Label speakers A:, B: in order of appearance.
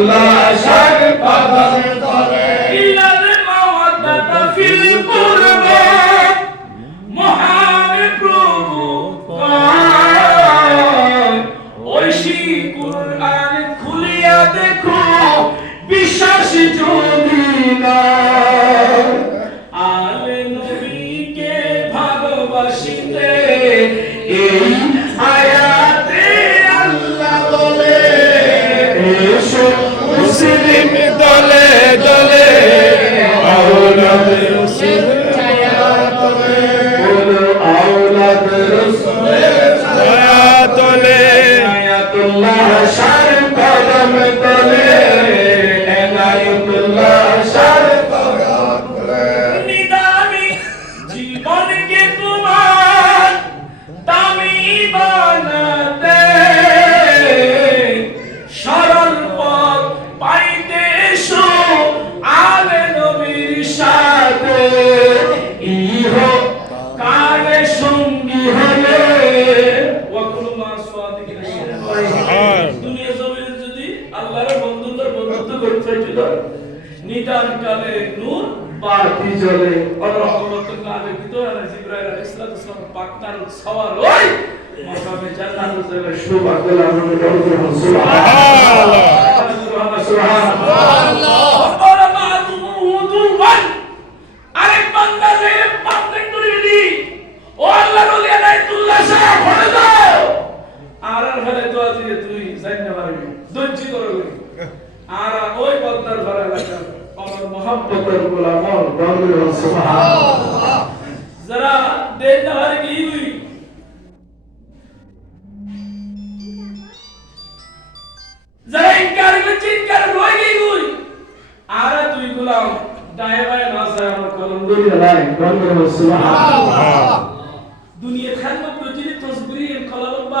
A: Ayatollah সার কদম তলে ইলাল মাওয়াদাতা ফিল কুরবা। মহান প্রভু ঐশী কুরআন খুলিয়া দেখো, বিশ্বাস যদি দুনিয়া জমিনে যদি আল্লাহর বন্ধুত্ব বন্ধুত্ব করতে ছিল নিদান কালে নূর বাতি জ্বলে অনরহমত কালে ভিতর জিব্রাইল আলাইহিস পাকনার সওয়ার ওই মাকামে জান্নাতুল জায়গায় সৌভাগ্য লাভ সুবহানাল্লাহ সুবহানাল্লাহ। ফেলে তো আজকে তুই জানতে পারবি দজ্জি করবি আর ওই পদ্মার ফেলে লাগা আমার মোহাম্মতের গোলাম দরবে সুবহানাল্লাহ। যারা হারে কি হুই যারা ইনকার করছে ইনকার রয়ে গই হুই আর তুই গোলাম দায়ে বায়ে না যায় আমার কলম দড়ি লাই দরবে সুবহানাল্লাহ। দুনিয়া